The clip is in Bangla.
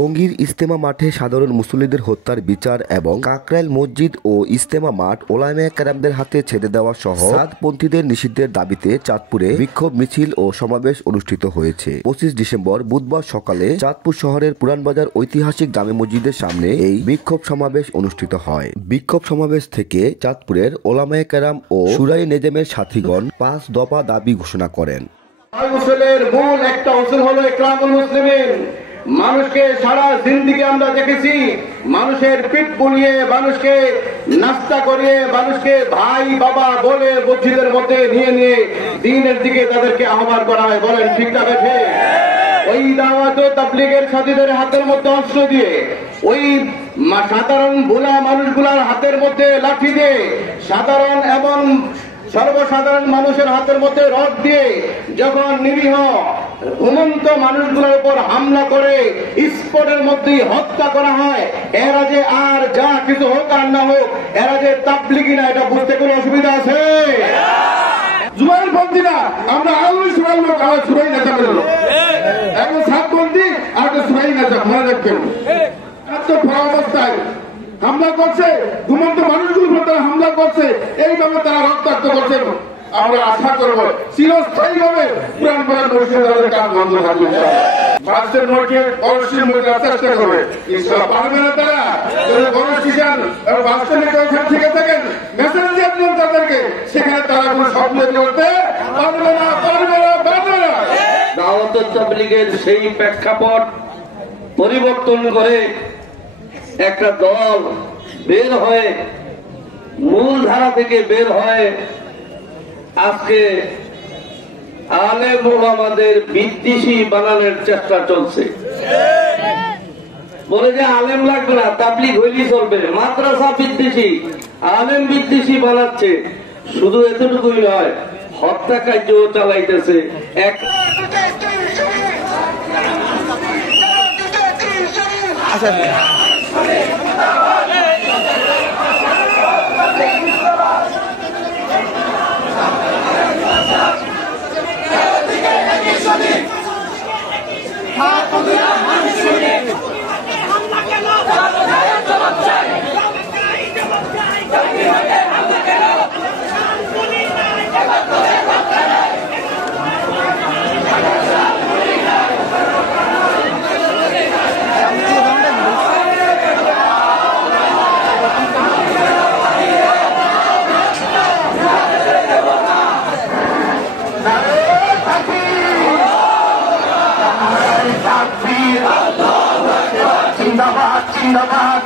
টঙ্গীর ইজতেমা মাঠে সাধারণ মুসল্লিদের হত্যার বিচার এবং কাকরাইল মসজিদ ও ইজতেমা মাঠ ওলামায়ে কেরামদের হাতে ছেড়ে দেওয়া সহ সাদপন্থীদের নিষিদ্ধের দাবিতে চাঁদপুরে বিক্ষোভ মিছিল ও সমাবেশ অনুষ্ঠিত হয়েছে। 25 ডিসেম্বর বুধবার সকালে চাঁদপুর শহরের পুরানবাজার ঐতিহাসিক জামে মসজিদের সামনে এই বিক্ষোভ সমাবেশ অনুষ্ঠিত হয়। বিক্ষোভ সমাবেশ থেকে চাঁদপুরের ওলামায়ে কেরাম ও শুরায়ে নেজেমের সাথীগণ 5 দফা দাবি ঘোষণা করেন। মূল একটা উসুল হলো ইকরামুল মুসলিমিন। মানুষকে সারা জিন্দেগি আমরা দেখেছি মানুষের পিঠ বুলিয়ে, মানুষকে নাস্তা করিয়ে, মানুষকে ভাই বাবা বলে মসজিদের মধ্যে নিয়ে নিয়ে দ্বীনের দিকে তাদেরকে আহ্বান করা হয়। বলেন ঠিক না বেঠে? ওই দাওয়াত ও তাবলীগের সাথীদের হাতের মধ্যে অস্ত্র দিয়ে, ওই সাধারণ ভোলা মানুষগুলার হাতের মধ্যে লাঠি দিয়ে, সাধারণ এবং সর্বসাধারণ মানুষের হাতের মধ্যে রড দিয়ে যখন নিরীহ ঘুমন্ত মানুষগুলোর উপর হামলা করে স্পটের মধ্যেই হত্যা করা হয়, এরা যে আর যা কিছু হোক আর না হোক, এরা যে তাবলীগী না, এটা বুঝতে কোনো অসুবিধা আছে? জুবাইরপন্থী না, আমরা আলোই সুরাই লোক, আমার সুরাই নেতা বেরোলো, একজন সাতপন্থী আর একটা সুরাই নেতা, মনে রাখবেন। এত অবস্থায় হামলা করছে, ঘুমন্ত মানুষগুলোর উপর তারা হামলা করছে, এইভাবে তারা রক্তাক্ত করছে। আমরা আশা করবো চিরস্থায়ী ভাবে পুরানবাজার মসজিদের কাজ বন্ধ থাকবে। বাসের নোটে গণশীল মহিলা চেষ্টা করবে, ইনশাআল্লাহ পারবে না তারা। গণশীল বাস স্ট্যান্ডে ওখানে থেকে থাকেন, মেসেজ দিয়ে দিন তাদেরকে, সেখানে তারা কোনো স্বপ্ন করতে পারবে না, পারবে না, পারবে না। দাওয়াত ও তাবলীগের সেই প্রেক্ষাপট পরিবর্তন করে একটা দল বের হয়ে, মূল ধারা থেকে বের হয়ে আজকে আলেম ওলামাদের বিদ্বেষী বানানোর চেষ্টা চলছে। বলে যে আলেম লাগবে না, তাবলীগ হইলেই চলবে, মাদ্রাসা বিদ্বেষী, আলেম বিদ্বেষী বানাচ্ছে। শুধু এতটুকুই নয়, হত্যাকার্য চালাইতেছে। এক জিন্দাবাদ, জিন্দাবাদ।